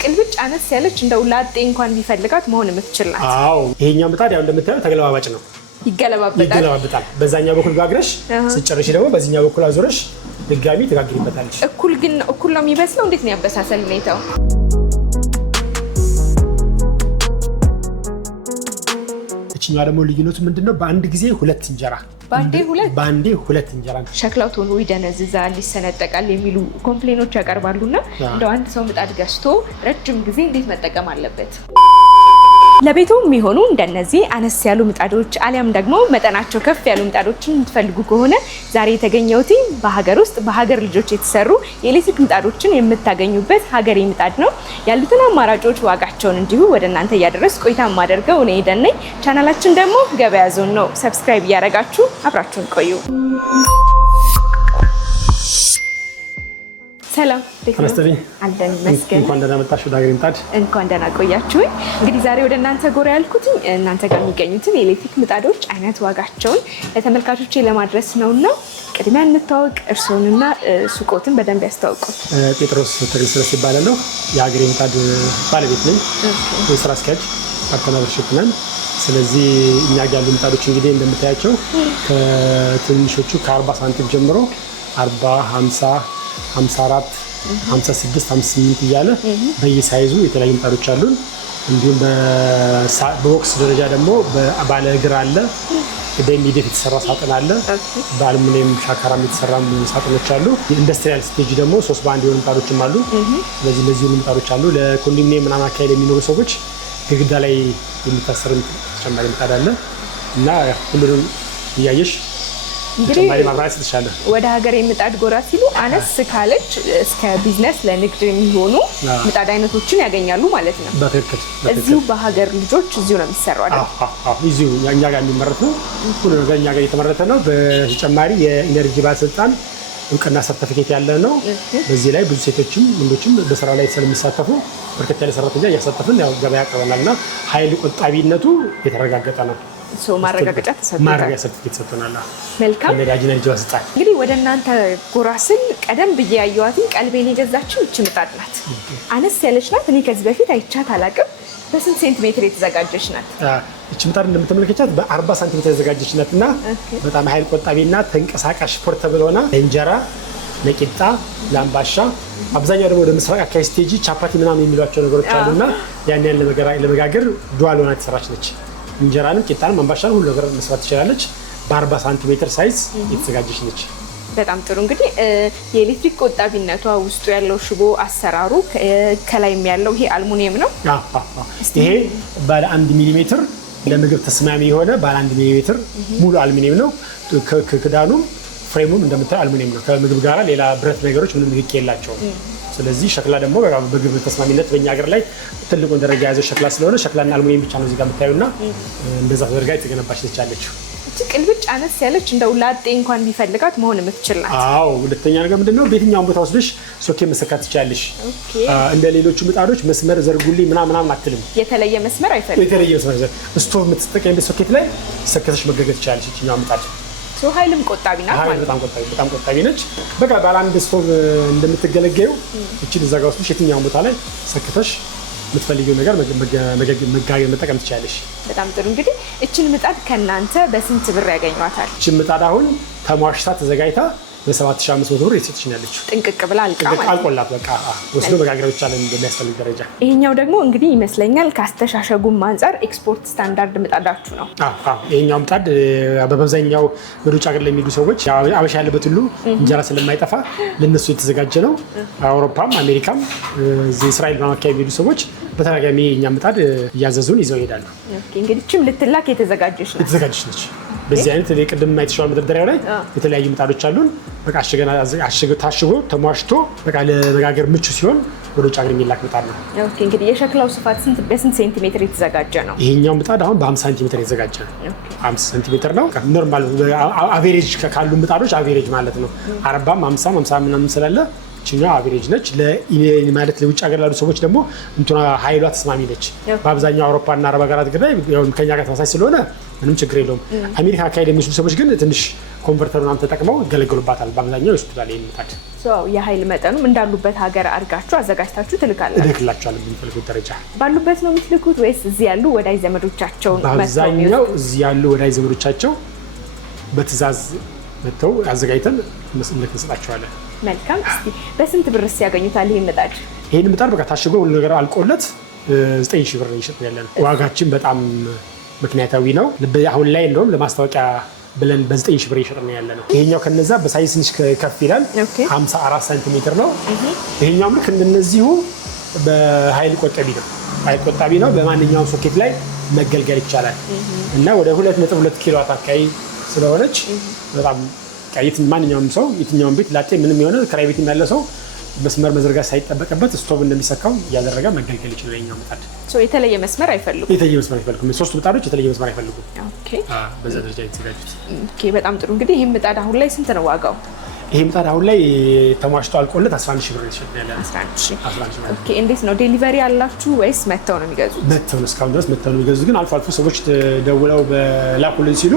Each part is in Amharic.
ቅልብጭ አነስ ያለች እንደው ላጤ እንኳን ቢፈልጋት መሆን የምትችልናት። አዎ ይሄኛው ምጣድ ያው እንደምታዩ ተገለባባጭ ነው። ይገለባበጣል። በዛኛው በኩል ጋግረሽ ስጨርሽ ደግሞ በዚህኛው በኩል አዞረሽ ድጋሚ ትጋግሪበታለሽ። እኩል ነው የሚበስለው። እንዴት ነው ያበሳሰል ሁኔታው? እቺኛ ደግሞ ልዩነቱ ምንድነው? በአንድ ጊዜ ሁለት እንጀራ ባንዴ ሁለት እንጀራ። ሸክላው ቶሎ ይደነዝዛል፣ ይሰነጠቃል የሚሉ ኮምፕሌኖች ያቀርባሉና እንደው አንድ ሰው ምጣድ ገዝቶ ረጅም ጊዜ እንዴት መጠቀም አለበት? ለቤቱ የሚሆኑ እንደነዚህ አነስ ያሉ ምጣዶች አሊያም ደግሞ መጠናቸው ከፍ ያሉ ምጣዶችን የምትፈልጉ ከሆነ ዛሬ የተገኘሁት በሀገር ውስጥ በሀገር ልጆች የተሰሩ የኤሌክትሪክ ምጣዶችን የምታገኙበት ሀገሬ ምጣድ ነው። ያሉትን አማራጮች ዋጋቸውን እንዲሁ ወደ እናንተ እያደረስ ቆይታ የማደርገው እኔ ኤደን ነኝ። ቻናላችን ደግሞ ገበያ ዞን ነው። ሰብስክራይብ እያደረጋችሁ አብራችሁን ቆዩ። ሰላም ተነስተልኝ አልደን መስገን እንኳን ደህና መጣሽ ወደ ሀገሬ ምጣድ። እንኳን ደህና ቆያችሁኝ። እንግዲህ ዛሬ ወደ እናንተ ጎራ ያልኩት እናንተ ጋር የሚገኙትን የኤሌክትሪክ ምጣዶች አይነት ዋጋቸውን ለተመልካቾቼ ለማድረስ ነውና ቅድሚያ እንታወቅ። እርስዎንና ሱቆትን በደንብ ያስተዋውቁ። ጴጥሮስ ተገሰለስ ይባላለሁ። የሀገሬ ምጣድ ባለቤት ነኝ። የስራ አስኪያጅ ፓርትነርሺፕ ነን። ስለዚህ እኛ ጋር ያሉ ምጣዶች እንግዲህ እንደምታያቸው ከትንሾቹ ከ40 ሳንቲም ጀምሮ 40፣ 50፣ 54፣ 56፣ 58 እያለ በየሳይዙ የተለያዩ ምጣዶች አሉን። እንዲሁም በቦክስ ደረጃ ደግሞ ባለ እግር አለ፣ በሚዴፍ የተሰራ ሳጥን አለ፣ በአሉሚኒየም ሻካራም የተሰራ ሳጥኖች አሉ። ኢንዱስትሪያል ስቴጅ ደግሞ 3 በአንድ የሆኑ ምጣዶችም አሉ። ስለዚህ እነዚህ ሁሉ ምጣዶች አሉ። ለኮንዶሚኒየም ምናምን አካባቢ የሚኖሩ ሰዎች ግድግዳ ላይ የሚታሰር ተጨማሪ ምጣድ አለ እና ሁሉንም እያየሽ ተጨማሪ ማብራሪያ ትችላለህ። ወደ ሀገሬ ምጣድ ጎራ ሲሉ አነስ ካለች እስከ ቢዝነስ ለንግድ የሚሆኑ ምጣድ አይነቶችን ያገኛሉ ማለት ነው። በትክክል እዚሁ በሀገር ልጆች እዚሁ ነው የሚሰራው አይደል? አዎ እዚሁ እኛ ጋር የሚመረት ነው። ሁሉ ነገር እኛ ጋር የተመረተ ነው። በተጨማሪ የኢነርጂ ባለስልጣን እውቅና ሰርቲፊኬት ያለ ነው። በዚህ ላይ ብዙ ሴቶችም ወንዶችም በስራ ላይ ስለሚሳተፉ በርከት ያለ ሰራተኛ እያሳተፍን ያው ገበያ ያቀርበናልና ኃይል ቆጣቢነቱ የተረጋገጠ ነው። ማረጋገጫ ተሰጥቶናል። መልካም እንግዲህ ወደ እናንተ ጎራ ስል ቀደም ብዬ ያየኋትን ቀልቤን የገዛችው ይህች ምጣድ ናት። አነስ ያለች ናት። እኔ ከዚህ በፊት አይቻት አላውቅም። በስንት ሴንቲሜትር የተዘጋጀች ናት? ይህች ምጣድ እንደምትመለከቻት በ40 ሳንቲሜትር የተዘጋጀች ናት እና በጣም ኃይል ቆጣቢና ተንቀሳቃሽ ፖርተብል ሆና ለእንጀራ፣ ለቂጣ፣ ለአምባሻ አብዛኛው ደግሞ ወደ ምስራቅ አካባቢ ስቴጂ ቻፓቲ ምናምን የሚሏቸው ነገሮች አሉና ያን ለመጋገር ዱዋል ሆና የተሰራች ነች። እንጀራንም ቂጣንም አምባሻንም ሁሉ ነገር መስራት ትችላለች። በ40 ሳንቲሜትር ሳይዝ የተዘጋጀች ነች። በጣም ጥሩ። እንግዲህ የኤሌክትሪክ ቆጣቢነቷ ውስጡ ያለው ሽቦ አሰራሩ ከላይም ያለው ይሄ አልሙኒየም ነው። ይሄ ባለ 1 ሚሊ ሜትር ለምግብ ተስማሚ የሆነ ባለ 1 ሚሊ ሜትር ሙሉ አልሙኒየም ነው። ክዳኑም ፍሬሙም እንደምታየው አልሙኒየም ነው። ከምግብ ጋር ሌላ ብረት ነገሮች ምንም ንክኪ የላቸውም። ስለዚህ ሸክላ ደግሞ በግብ ተስማሚነት በእኛ ሀገር ላይ ትልቁን ደረጃ የያዘው ሸክላ ስለሆነ ሸክላና አልሙኒየም ብቻ ነው እዚህ ጋር የምታዩና እንደዛ ተደርጋ የተገነባች ነች ያለችው። ቅልብጭ አነስ ያለች እንደው ላጤ እንኳን ቢፈልጋት መሆን የምትችልናት። አዎ ሁለተኛ ነገር ምንድነው በየትኛውም ቦታ ወስደሽ ሶኬት መሰካት ትችላለሽ። እንደ ሌሎቹ ምጣዶች መስመር ዘርጉልኝ ምናምን አትልም። የተለየ መስመር አይፈልግም። የተለየ መስመር ስቶቭ የምትጠቀሚበት ሶኬት ላይ ሰክተሽ መገገት ትችላለሽ። እኛው ምጣድ ኃይልም ቆጣቢ ናት ማለት በጣም ቆጣቢ ነች። በቃ ባለ አንድ ስቶቭ እንደምትገለገዩ እቺን እዛ ጋር ወስደሽ የትኛውም ቦታ ላይ ሰክተሽ የምትፈልጊው ነገር መጋገር መጠቀም ትችላለሽ። በጣም ጥሩ። እንግዲህ እችን ምጣድ ከእናንተ በስንት ብር ያገኟታል? እችን ምጣድ አሁን ተሟሽታ ተዘጋጅታ በ7500 ብር የተሰጥሽኛለች። ጥንቅቅ ብላ አልቆላት በቃ ወስዶ መጋገር ብቻ በሚያስፈልግ ደረጃ። ይሄኛው ደግሞ እንግዲህ ይመስለኛል ካስተሻሸጉም አንጻር ኤክስፖርት ስታንዳርድ ምጣዳችሁ ነው። ይሄኛው ምጣድ በአብዛኛው ወደ ውጭ ሀገር ለሚሄዱ ሰዎች አበሻ ያለበት ሁሉ እንጀራ ስለማይጠፋ ለነሱ የተዘጋጀ ነው። አውሮፓም አሜሪካም እስራኤል አካባቢ የሚሄዱ ሰዎች በተደጋጋሚ እኛ ምጣድ እያዘዙን ይዘው ይሄዳሉ። እንግዲህ እችም ልትላክ የተዘጋጀች ነች። በዚህ አይነት ቅድም ማይተሻው መደርደሪያው ላይ የተለያዩ ምጣዶች አሉን። በቃ ታሽጎ ተሟሽቶ በቃ ለመጋገር ምቹ ሲሆን ወደ ውጭ ሀገር የሚላክ ምጣድ ነው። ኦኬ እንግዲህ የሸክላው ስፋት በስንት ሴንቲሜትር የተዘጋጀ ነው? ይሄኛው ምጣድ አሁን በ50 ሴንቲሜትር የተዘጋጀ ነው። 50 ሴንቲሜትር ነው። ኖርማል አቬሬጅ ካሉ ምጣዶች አቬሬጅ ማለት ነው። 40፣ 50፣ 50 ምናምን ስላለ እችኛው አቬሬጅ ነች። ማለት ለውጭ ሀገር ላሉ ሰዎች ደግሞ እንትና ኃይሏ ተስማሚ ነች። በአብዛኛው አውሮፓ እና አረብ ሀገራት ግን ከኛ ጋር ተመሳሳይ ስለሆነ ምንም ችግር የለውም። አሜሪካ አካባቢ የሚመስሉ ሰዎች ግን ትንሽ ኮንቨርተሩን ተጠቅመው ይገለገሉባታል። በአብዛኛው ይወስዱታል ይሄን ምጣድ። የኃይል መጠኑም እንዳሉበት ሀገር አድርጋችሁ አዘጋጅታችሁ ትልካላችሁ? እልክላችኋለሁ በሚፈልጉት ደረጃ። ባሉበት ነው የምትልኩት ወይስ እዚህ ያሉ ወዳጅ ዘመዶቻቸውን? በአብዛኛው እዚህ ያሉ ወዳጅ ዘመዶቻቸው በትዕዛዝ መጥተው አዘጋጅተን እንሰጣቸዋለን። መልካም። እስቲ በስንት ብርስ ያገኙታል ይሄን ምጣድ? ይሄን ምጣድ በቃ ታሽጎ ሁሉ ነገር አልቆለት 9000 ብር እየሸጥን ያለነው። ዋጋችን በጣም ምክንያታዊ ነው። አሁን ላይ እንደውም ለማስታወቂያ ብለን በ9000 ብር እየሸጥን ያለነው። ይሄኛው ከነዛ በሳይዝ ትንሽ ከፍ ይላል። 54 ሴንቲሜትር ነው። ይሄኛውም ልክ እንደነዚሁ በኃይል ቆጣቢ ነው። ኃይል ቆጣቢ ነው። በማንኛውም ሶኬት ላይ መገልገል ይቻላል እና ወደ 2.2 ኪሎዋት አካባቢ ስለሆነች በጣም ማንኛውም ሰው የትኛውም ቤት ላጤ ምንም የሆነ ክራይ ቤት ያለ ሰው መስመር መዘርጋት ሳይጠበቅበት ስቶቭ እንደሚሰካው እያደረገ መገልገል ይችላል። የኛው ምጣድ የተለየ መስመር አይፈልጉም። የተለየ መስመር አይፈልጉም። ሶስቱ ምጣዶች የተለየ መስመር አይፈልጉም። በዛ ደረጃ የተዘጋጁት። በጣም ጥሩ። እንግዲህ ይህ ምጣድ አሁን ላይ ስንት ነው ዋጋው? ይሄ ምጣድ አሁን ላይ ተሟሽቶ አልቆለት 11000 ብር ይሸጣል ያለ። 11000። እንዴት ነው ዴሊቨሪ አላችሁ ወይስ መተው ነው የሚገዙት? መተው ነው። እስካሁን ድረስ መተው ነው የሚገዙት። ግን አልፎ አልፎ ሰዎች ደውለው በላኩልን ሲሉ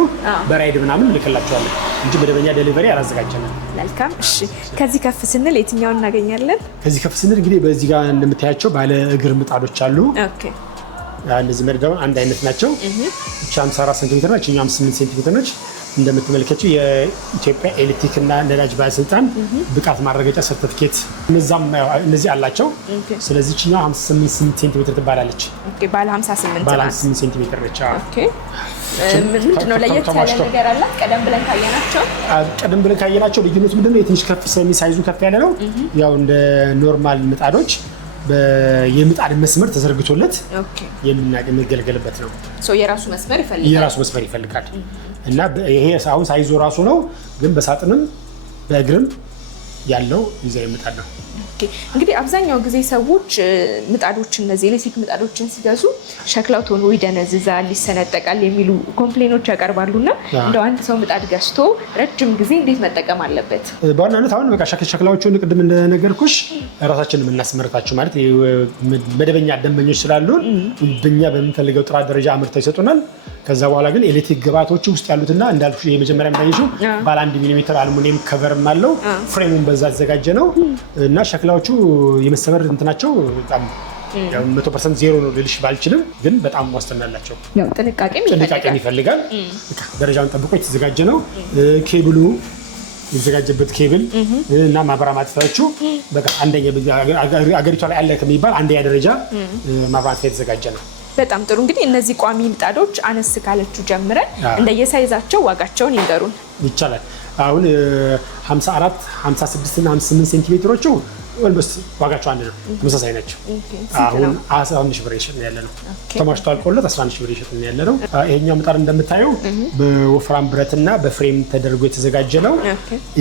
በራይድ ምናምን ልክላቸዋለን እንጂ መደበኛ ዴሊቨሪ አላዘጋጀንም። መልካም። እሺ፣ ከዚህ ከፍ ስንል የትኛውን እናገኛለን? ከዚህ ከፍ ስንል እንግዲህ በዚህ ጋር እንደምታያቸው ባለ እግር ምጣዶች አሉ። እነዚህ መደዳው አንድ አይነት ናቸው። እቺ 54 ሴንቲሜትር ነች፣ እኛ 58 ሴንቲሜትር ነች። እንደምትመለከቱው የኢትዮጵያ ኤሌክትሪክ እና ነዳጅ ባለስልጣን ብቃት ማረጋገጫ ሰርቲፊኬት እነዚህ አላቸው። ስለዚህ እቺኛው 58 ሴንቲሜትር ትባላለች። ባለ 58 ሴንቲሜትር ነች። ምንድነው ለየት ያለ ነገር አላት? ቀደም ብለን ካየናቸው ልዩነቱ ምንድነው? የትንሽ ከፍ ሳይዙ ከፍ ያለ ነው። ያው እንደ ኖርማል ምጣዶች የምጣድ መስመር ተዘርግቶለት የምንገለገልበት ነው። የራሱ መስመር ይፈልጋል እና ይሄ አሁን ሳይዞ ራሱ ነው፣ ግን በሳጥንም በእግርም ያለው ዲዛይን ምጣድ ነው። እንግዲህ አብዛኛው ጊዜ ሰዎች ምጣዶች እነዚህ ኤሌክትሪክ ምጣዶችን ሲገዙ ሸክላው ቶሎ ይደነዝዛል፣ ይሰነጠቃል የሚሉ ኮምፕሌኖች ያቀርባሉና እንደው አንድ ሰው ምጣድ ገዝቶ ረጅም ጊዜ እንዴት መጠቀም አለበት? በዋናነት አሁን በቃ ሸክላዎቹን ቅድም እንደነገርኩሽ ራሳችንን የምናስመርታቸው ማለት መደበኛ ደንበኞች ስላሉ በእኛ በምንፈልገው ጥራት ደረጃ አምርተው ይሰጡናል። ከዛ በኋላ ግን ኤሌክትሪክ ግብአቶች ውስጥ ያሉትና እንዳልኩሽ የመጀመሪያ እንዳይሹ ባለ 1 ሚሜ አሉሚኒየም ከቨርም አለው። ፍሬሙን በዛ አዘጋጀ ነው እና ሸክላዎቹ የመሰበር እንትናቸው በጣም 100% ዜሮ ነው ልልሽ ባልችልም፣ ግን በጣም ዋስትና አላቸው። ጥንቃቄ ይፈልጋል። ደረጃውን ጠብቆ የተዘጋጀ ነው። ኬብሉ የተዘጋጀበት ኬብል እና ማብሪያ ማጥፊያዎቹ በቃ አንደኛ አገሪቷ ላይ አለ ከሚባል አንደኛ ደረጃ ማብሪያ ማጥፊያ የተዘጋጀ ነው። በጣም ጥሩ። እንግዲህ እነዚህ ቋሚ ምጣዶች አነስ ካለችው ጀምረን እንደየሳይዛቸው ዋጋቸውን ይንገሩን። ይቻላል። አሁን 54፣ 56 እና 58 ሴንቲሜትሮቹ ኦልሞስት ዋጋቸው አንድ ነው፣ ተመሳሳይ ናቸው። አሁን 11000 ብር እየሸጥን ያለ ነው። ተሟሽቶ አልቆለት 11000 ብር እየሸጥን ያለ ነው። ይሄኛው ምጣድ እንደምታየው በወፍራም ብረትና በፍሬም ተደርጎ የተዘጋጀ ነው።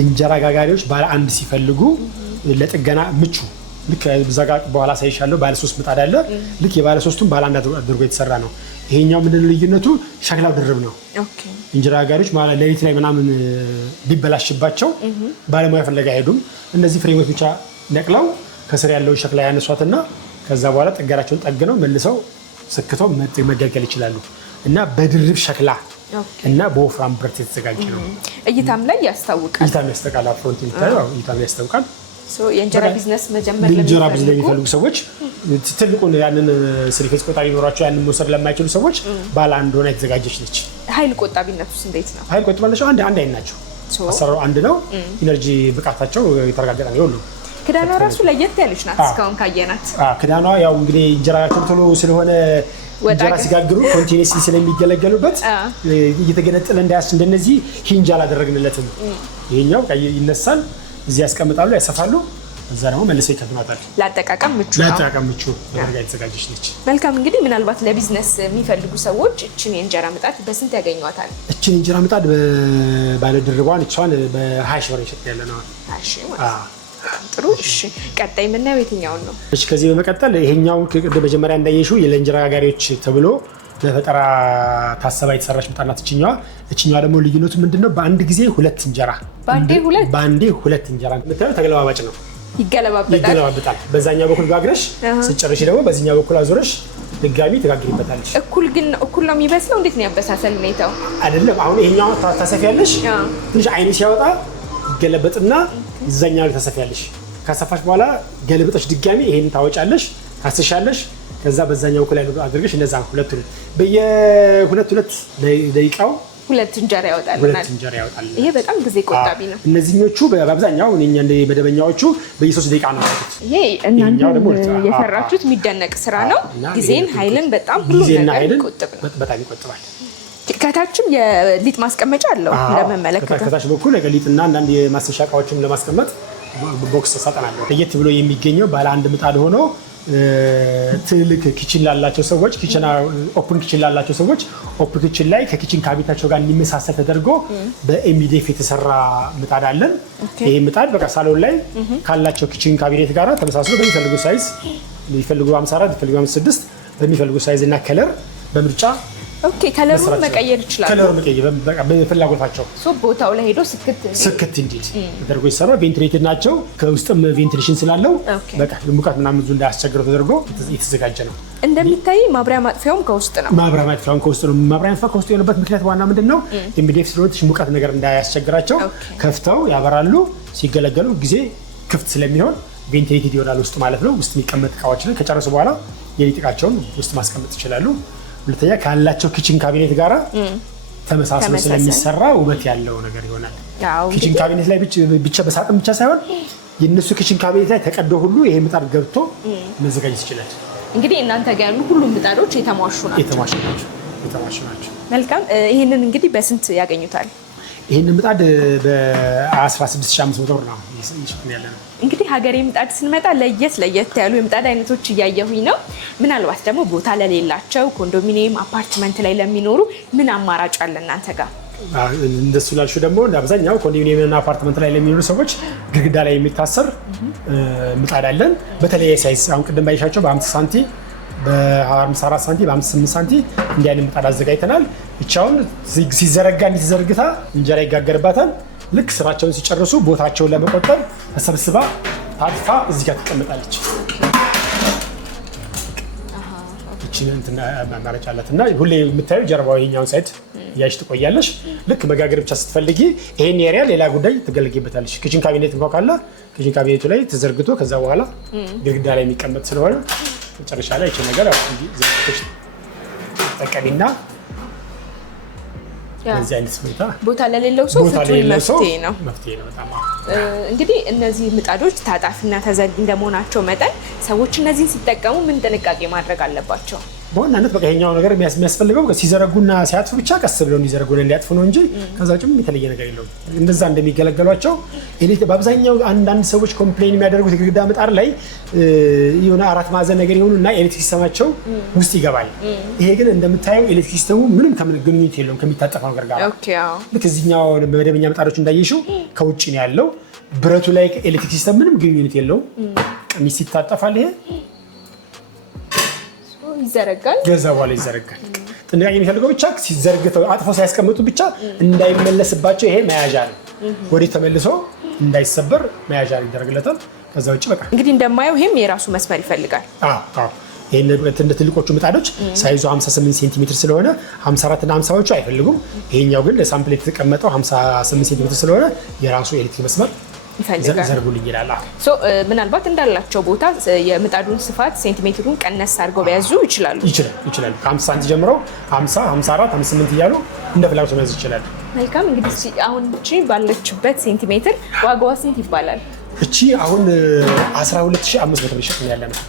እንጀራ ጋጋሪዎች ባለ አንድ ሲፈልጉ ለጥገና ምቹ ልክ በዛ ጋር በኋላ ሳይሻለው ባለ 3 ምጣድ አለ። ልክ የባለ 3ቱን ባለ አንድ አድርጎ የተሰራ ነው። ይሄኛው ምንድነው ልዩነቱ? ሸክላው ድርብ ነው። እንጀራ ጋጋሪዎች ማለት ለሊት ላይ ምናምን ቢበላሽባቸው ባለሙያ ፍለጋ አይሄዱም። እነዚህ ፍሬሞች ብቻ ነቅለው ከስር ያለውን ሸክላ ያነሷትና ከዛ በኋላ ጥገናቸውን ጠግነው መልሰው ሰክተው መገልገል ይችላሉ። እና በድርብ ሸክላ እና በወፍራም ብረት የተዘጋጀ ነው። እይታም ላይ ያስታውቃል። ፍሮንት የሚታየው እይታም ላይ ያስታውቃል። የእንጀራ ቢዝነስ መጀመር ለሚፈልጉ ሰዎች ትልቁን ያንን ስሪፌስ ቆጣቢ ኖራቸው ያንን መውሰድ ለማይችሉ ሰዎች ባለ አንድ ሆና የተዘጋጀች ነች። ኃይል ቆጣቢነቱስ እንዴት ነው? ኃይል ቆጣቢነቱ አንድ አይነት ናቸው። አሰራሩ አንድ ነው። ኢነርጂ ብቃታቸው የተረጋገጠ ነው። ሁሉ ክዳኗ ራሱ ለየት ያለች ናት እስካሁን ካየናት። ክዳኗ ያው እንግዲህ እንጀራ ቶሎ ስለሆነ እንጀራ ሲጋግሩ ኮንቲኒየስሊ ስለሚገለገሉበት እየተገነጠለ እንዳያስ እንደነዚህ ሂንጅ አላደረግንለትም። ይሄኛው ይነሳል፣ እዚህ ያስቀምጣሉ፣ ያሰፋሉ፣ እዛ ደግሞ መልሰው ይከፍናታል። ለአጠቃቀም ምቹ ተደርጋ የተዘጋጀች ነች። መልካም። እንግዲህ ምናልባት ለቢዝነስ የሚፈልጉ ሰዎች እችን የእንጀራ ምጣድ በስንት ያገኟታል? እችን የእንጀራ ምጣድ ባለድርቧን እሷን በ20 ብር ይሸጥ ያለ ነው። ጥሩ። እሺ፣ ቀጣይ የምናየው የትኛውን ነው? እሺ፣ ከዚህ በመቀጠል ይሄኛው መጀመሪያ እንዳየሽው ለእንጀራ ጋጋሪዎች ተብሎ በፈጠራ ታሰባ የተሰራች ምጣድ ናት። እችኛዋ ደግሞ ልዩነቱ ምንድነው? በአንድ ጊዜ ሁለት እንጀራ በአንዴ ሁለት እንጀራ የምታየው ተገለባባጭ ነው። ይገለባበጣል። በዛኛው በኩል ጋግረሽ ስጨርሽ ደግሞ በዚህኛው በኩል አዞረሽ ድጋሚ ትጋግሪበታለሽ። እኩል ነው የሚበስለው? እንዴት ነው ያበሳሰል ሁኔታው? አይደለም አሁን ይሄኛው ታሰፊያለሽ፣ ትንሽ አይኑ ሲያወጣ ይገለበጥና እዛኛው ላይ ታሰፊያለሽ። ካሰፋሽ በኋላ ገለበጠሽ ድጋሚ ይሄን ታወጫለሽ፣ ታስሻለሽ። ከዛ በዛኛው እኩል ያለው አድርገሽ እንደዛ በየሁለት ደቂቃው ሁለት እንጀራ ያወጣል። ይሄ በጣም ጊዜ ቆጣቢ ነው። እነዚህኞቹ በአብዛኛው እኛ እንደ መደበኛው በየ3 ደቂቃ ነው ማለት። ይሄ እናንተ የሰራችሁት የሚደነቅ ስራ ነው። ጊዜን፣ ኃይልን በጣም ሁሉ ነገር ይቆጥባል። ከታችም የሊጥ ማስቀመጫ አለው እንደምመለከተው። ከታች በኩል የሊጥና አንዳንድ የማስተሻ እቃዎችን ለማስቀመጥ ቦክስ ተሰጠናል። ለየት ብሎ የሚገኘው ባለ አንድ ምጣድ ሆኖ ትልቅ ኪችን ላላቸው ሰዎች ኦፕን ኪችን ላላቸው ሰዎች ኦፕን ኪችን ላይ ከኪችን ካቢኔታቸው ጋር እንዲመሳሰል ተደርጎ በኤምዲኤፍ የተሰራ ምጣድ አለን። ይሄ ምጣድ በቃ ሳሎን ላይ ካላቸው ኪችን ካቢኔት ጋር ተመሳስሎ በሚፈልጉ ሳይዝ የሚፈልጉ 54 የሚፈልጉ 56 በሚፈልጉ ሳይዝ እና ከለር በምርጫ ከለሩን መቀየር ይችላል። ከለሩ መቀየር በፍላጎታቸው ቦታው ላይ ሄዶ ስክት እንዲል ተደርጎ ይሰራ። ቬንቲሌትድ ናቸው። ከውስጥም ቬንቲሌሽን ስላለው በቃ ሙቀት ምናምን ብዙ እንዳያስቸግረው ተደርጎ የተዘጋጀ ነው። እንደሚታይ ማብሪያ ማጥፊያውም ከውስጥ ነው። ማብሪያ ማጥፊያውም ከውስጥ ነው። ማብሪያ ማጥፊያው ከውስጥ የሆነበት ምክንያት ዋና ምንድነው? ኤምዲኤፍ ስለሆነ ሙቀት ነገር እንዳያስቸግራቸው ከፍተው ያበራሉ። ሲገለገሉ ጊዜ ክፍት ስለሚሆን ቬንቲሌትድ ይሆናል ውስጥ ማለት ነው። ውስጥ የሚቀመጥ እቃዎችን ከጨረሱ በኋላ የሊጥ እቃቸውን ውስጥ ማስቀመጥ ይችላሉ። ሁለተኛ ካላቸው ኪችን ካቢኔት ጋራ ተመሳስሎ ስለሚሰራ ውበት ያለው ነገር ይሆናል። ኪችን ካቢኔት ላይ ብቻ በሳጥን ብቻ ሳይሆን የነሱ ኪችን ካቢኔት ላይ ተቀዶ ሁሉ ይሄ ምጣድ ገብቶ መዘጋጀት ይችላል። እንግዲህ እናንተ ጋር ያሉ ሁሉም ምጣዶች የተሟሹ ናቸው። መልካም። ይሄንን እንግዲህ በስንት ያገኙታል? ይሄንን ምጣድ በ16500 ብር ነው እየሸጥን ያለ ነው። እንግዲህ ሀገሬ ምጣድ ስንመጣ ለየት ያሉ የምጣድ አይነቶች እያየሁኝ ነው። ምናልባት ደግሞ ቦታ ለሌላቸው ኮንዶሚኒየም አፓርትመንት ላይ ለሚኖሩ ምን አማራጭ አለ እናንተ ጋር? እንደሱ ላልሽው ደግሞ አብዛኛው ኮንዶሚኒየም እና አፓርትመንት ላይ ለሚኖሩ ሰዎች ግድግዳ ላይ የሚታሰር ምጣድ አለን። በተለያየ ሳይዝ አሁን ቅድም ባይሻቸው በ50 ሳንቲ በ54 ሳንቲ በ58 ሳንቲ እንዲህ አይነት ምጣድ አዘጋጅተናል። ብቻውን ሲዘረጋ እንዲተዘርግታ እንጀራ ይጋገርባታል። ልክ ስራቸውን ሲጨርሱ ቦታቸውን ለመቆጠብ ተሰብስባ አጥፋ እዚህ ጋር ትቀመጣለች። እቺን እንትና ማማረጫ አላት እና ሁሌ የምታዩ ጀርባው ይሄኛውን ሳይድ ያሽ ትቆያለሽ። ልክ መጋገር ብቻ ስትፈልጊ ይሄን ኤሪያ ሌላ ጉዳይ ትገለግይበታለሽ። ኪችን ካቢኔት እንኳን ካለ ኪችን ካቢኔቱ ላይ ተዘርግቶ ከዛ በኋላ ግድግዳ ላይ የሚቀመጥ ስለሆነ መጨረሻ ላይ እቺ ነገር እንዲህ ዘርግተሽ ተጠቀሚና በዚህ አይነት ሁኔታ ቦታ ለሌለው ሰው መፍትሄ ነው። በጣም እንግዲህ እነዚህ ምጣዶች ታጣፊና ተዘግ እንደመሆናቸው መጠን ሰዎች እነዚህን ሲጠቀሙ ምን ጥንቃቄ ማድረግ አለባቸው? በዋናነት በቃ ይሄኛው ነገር የሚያስፈልገው ሲዘረጉና ሲያጥፉ ብቻ ቀስ ብለው እንዲዘረጉና እንዲያጥፉ ነው እንጂ ከዛ ውጭ የተለየ ነገር የለውም። እንደዛ እንደሚገለገሏቸው በአብዛኛው አንዳንድ ሰዎች ኮምፕሌን የሚያደርጉት የግድግዳ ምጣድ ላይ የሆነ 4 ማዕዘን ነገር ይሆኑና ኤሌክትሪክ ሲስተማቸው ውስጥ ይገባል። ይሄ ግን እንደምታየው ኤሌክትሪክ ሲስተሙ ምንም ግንኙነት የለውም ከሚታጠፈው ነገር ጋር። ልክ እዚህኛው በመደበኛ ምጣዶች እንዳየሽው ከውጭ ነው ያለው። ብረቱ ላይ ኤሌክትሪክ ሲስተም ምንም ግንኙነት የለውም። ቀሚስ ይታጠፋል። ይሄ ይዘረጋል። ገዛ በኋላ ይዘረጋል። ጥንቃቄ የሚፈልገው ብቻ ሲዘርግተው አጥፎ ሲያስቀምጡ ብቻ እንዳይመለስባቸው ይሄ መያዣ ነው። ወዲህ ተመልሶ እንዳይሰበር መያዣ ይደረግለታል። ከዛ ውጭ በቃ እንግዲህ እንደማየው ይሄም የራሱ መስመር ይፈልጋል። ይሄን እንደ ትልቆቹ ምጣዶች ሳይዙ 58 ሴንቲሜትር ስለሆነ 54 እና 50ዎቹ አይፈልጉም። ይሄኛው ግን ለሳምፕል የተቀመጠው 58 ሴንቲሜትር ስለሆነ የራሱ ኤሌክትሪክ መስመር ዘርጉልኝ ይላል። ምናልባት እንዳላቸው ቦታ የምጣዱን ስፋት ሴንቲሜትሩን ቀነስ አድርገው ቢያዙ ይችላሉ። ከ50 ሳንቲ ጀምሮ 50፣ 54፣ 58 እያሉ እንደ ፍላጎት መያዝ ይችላል። መልካም። እንግዲህ አሁን እቺ ባለችበት ሴንቲሜትር ዋጋዋ ስንት ይባላል? እቺ አሁን 12500 ብር ይሸጥ ያለ ነው።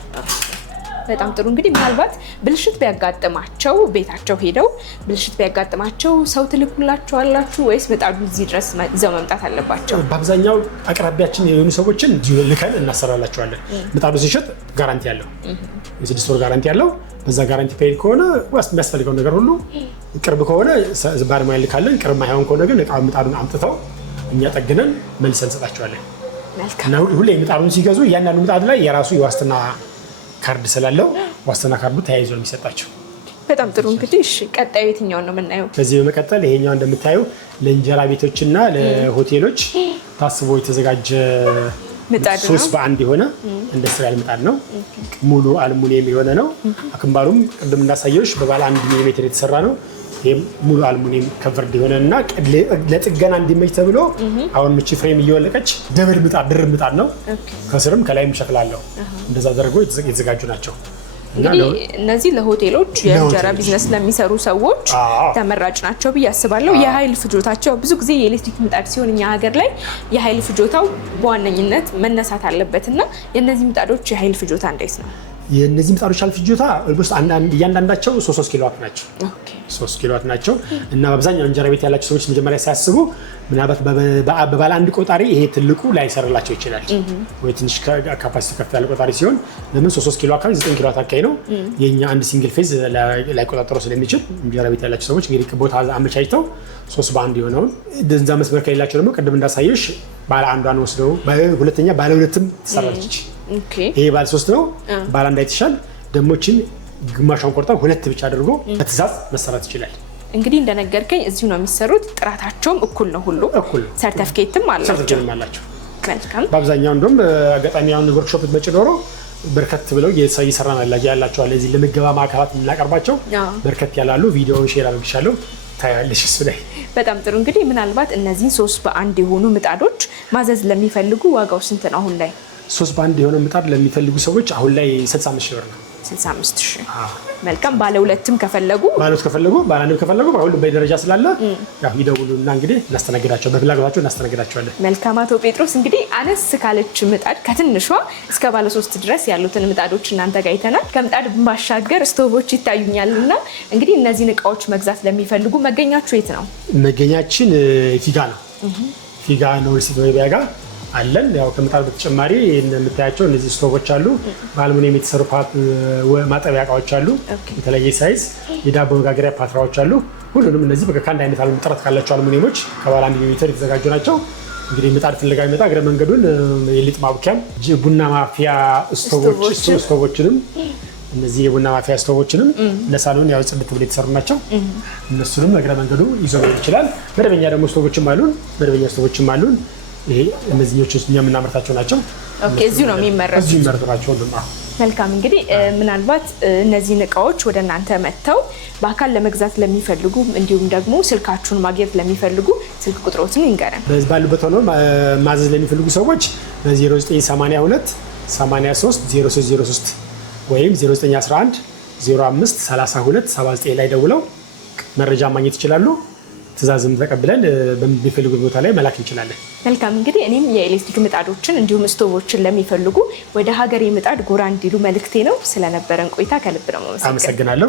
በጣም ጥሩ። እንግዲህ ምናልባት ብልሽት ቢያጋጥማቸው ቤታቸው ሄደው ብልሽት ቢያጋጥማቸው ሰው ትልኩላቸዋላችሁ ወይስ ምጣዱ እዚህ ድረስ ይዘው መምጣት አለባቸው? በአብዛኛው አቅራቢያችን የሆኑ ሰዎችን ልከን እናሰራላቸዋለን። ምጣዱ ሲሸጥ ጋራንቲ ያለው የ6 ወር ጋራንቲ ያለው። በዛ ጋራንቲ ፔድ ከሆነ የሚያስፈልገው ነገር ሁሉ ቅርብ ከሆነ ባለሙያ ልካለን። ቅርብ ማይሆን ከሆነ ግን እቃ ምጣዱን አምጥተው እኛ ጠግነን መልሰን እንሰጣቸዋለን። እና ሁሌ ምጣዱን ሲገዙ እያንዳንዱ ምጣድ ላይ የራሱ የዋስትና ካርድ ስላለው ዋስትና ካርዱ ተያይዞ ነው የሚሰጣቸው። በጣም ጥሩ። እንግዲህ ቀጣዩ የትኛውን ነው የምናየው? ከዚህ በመቀጠል ይሄኛው እንደምታዩ ለእንጀራ ቤቶችና ለሆቴሎች ታስቦ የተዘጋጀ ምጣድ ነው። 3 በ1 የሆነ ኢንዱስትሪያል ምጣድ ነው። ሙሉ አልሙኒየም የሆነ ነው። አክምባሉም ቅድም እንዳሳየሁሽ በባለ 1 ሚሊ ሜትር የተሰራ ነው። ይሄም ሙሉ አልሙኒየም ከቨርድ የሆነና ለጥገና እንዲመች ተብሎ አሁን ምቺ ፍሬም እየወለቀች ድርብ ምጣድ ነው። ከስርም ከላይም ሸክላ አለው። እንደዛ አድርጎ የተዘጋጁ ናቸው። እንግዲህ እነዚህ ለሆቴሎች የእንጀራ ቢዝነስ ለሚሰሩ ሰዎች ተመራጭ ናቸው ብዬ አስባለሁ። የኃይል ፍጆታቸው ብዙ ጊዜ የኤሌክትሪክ ምጣድ ሲሆን እኛ ሀገር ላይ የኃይል ፍጆታው በዋነኝነት መነሳት አለበትና የእነዚህ ምጣዶች የኃይል ፍጆታ እንዴት ነው? የእነዚህ ምጣዶች ኃይል ፍጆታ ኦልሞስት እያንዳንዳቸው 3 ኪሎዋት ናቸው። 3 ኪሎዋት ናቸው እና በአብዛኛው እንጀራ ቤት ያላቸው ሰዎች መጀመሪያ ሲያስቡ ምናልባት በባለ 1 ቆጣሪ ይሄ ትልቁ ላይሰርላቸው ይችላል ወይ ትንሽ ካፓሲቲ ከፍ ያለ ቆጣሪ ሲሆን ለምን 3 ኪሎ አካባቢ 9 ኪሎዋት አካባቢ ነው የኛ አንድ ሲንግል ፌዝ ላይቆጣጠረው ስለሚችል እንጀራ ቤት ያላቸው ሰዎች እንግዲህ ቦታ አመቻችተው 3 በ1 የሆነውን እንደዛ መስመር ከሌላቸው ደግሞ ቅድም እንዳሳየሽ ባለ 1ን ወስደው ሁለተኛ ባለ 2ም ትሰራለች። ይሄ ባለ 3 ነው። ባለ 1 አይተሻል። ደሞችን ግማሿን ቆርጣ 2 ብቻ አድርጎ በትእዛዝ መሰራት ይችላል። እንግዲህ እንደነገርከኝ እዚሁ ነው የሚሰሩት። ጥራታቸውም እኩል ነው። ሁሉ ሰርቲፊኬትም አላቸው። መልካም። በአብዛኛው እንደውም አጋጣሚውን ወርክሾፕ በጭኖሮ በርከት ብለው እየሰራን ያላቸው አለ። እዚህ ለምገባ ማዕከላት የምናቀርባቸው በርከት ያላሉ ቪዲዮውን ሼር አድርግሻለሁ ታያለሽ እሱ ላይ። በጣም ጥሩ። እንግዲህ ምናልባት እነዚህ 3 በ1 የሆኑ ምጣዶች ማዘዝ ለሚፈልጉ ዋጋው ስንት ነው አሁን ላይ? 3 በ1 የሆነ ምጣድ ለሚፈልጉ ሰዎች አሁን ላይ 65 ሺህ ብር ነው። 65 ሺህ። መልካም። ባለ 2ም ከፈለጉ ባለ 1ም ከፈለጉ በሁሉም በደረጃ ስላለ ያው ይደውሉና እንግዲህ እናስተናግዳቸው በፍላጎታቸው እናስተናግዳቸዋለን። መልካም። አቶ ጴጥሮስ እንግዲህ አነስ ካለች ምጣድ ከትንሿ እስከ ባለ 3 ድረስ ያሉትን ምጣዶች እናንተ ጋር አይተናል። ከምጣድ ባሻገር ስቶቮች ይታዩኛልና እንግዲህ እነዚህን እቃዎች መግዛት ለሚፈልጉ መገኛችሁ የት ነው? መገኛችን ፊጋ ነው። ፊጋ ነው ሪሲት ወይ ቢያጋ አለን። ያው ከምጣድ በተጨማሪ እንደምታያቸው እነዚህ ስቶቮች አሉ። በአልሙኒየም የተሰሩ ማጠቢያ እቃዎች አሉ። የተለየ ሳይዝ የዳቦ መጋገሪያ ፓትራዎች አሉ። ሁሉንም እነዚህ ከአንድ አይነት ጥራት ካላቸው አልሙኒየሞች ከባለ 1 ሜትር የተዘጋጁ ናቸው። እንግዲህ ምጣድ ፍለጋ ይመጣ እግረ መንገዱን የሊጥ ማቡኪያም ቡና ማፍያ ስቶቮችንም እነዚህ የቡና ማፍያ ስቶቮችንም ለሳሎን ያው ጽድት ብለው የተሰሩ ናቸው። እነሱንም እግረ መንገዱ ይዞ ይችላል። መደበኛ ደግሞ ስቶቮችም አሉን። ይሄ እነዚህኞቹ የምናመርታቸው ናቸው። ኦኬ። እዚሁ ነው የሚመረቱት? እዚሁ የሚመረቱናቸው ሁሉም። መልካም። እንግዲህ ምናልባት እነዚህን እቃዎች ወደ እናንተ መጥተው በአካል ለመግዛት ለሚፈልጉ እንዲሁም ደግሞ ስልካችሁን ማግኘት ለሚፈልጉ ስልክ ቁጥሮትን ይንገረን። ባሉበት ሆነው ማዘዝ ለሚፈልጉ ሰዎች በ0982 83 0303 ወይም 0911 05 32 79 ላይ ደውለው መረጃ ማግኘት ይችላሉ። ትእዛዝም ተቀብለን በሚፈልጉት ቦታ ላይ መላክ እንችላለን። መልካም። እንግዲህ እኔም የኤሌክትሪክ ምጣዶችን እንዲሁም ስቶቮችን ለሚፈልጉ ወደ ሀገሬ ምጣድ ጎራ እንዲሉ መልእክቴ ነው። ስለነበረን ቆይታ ከልብ ነው። አመሰግናለሁ።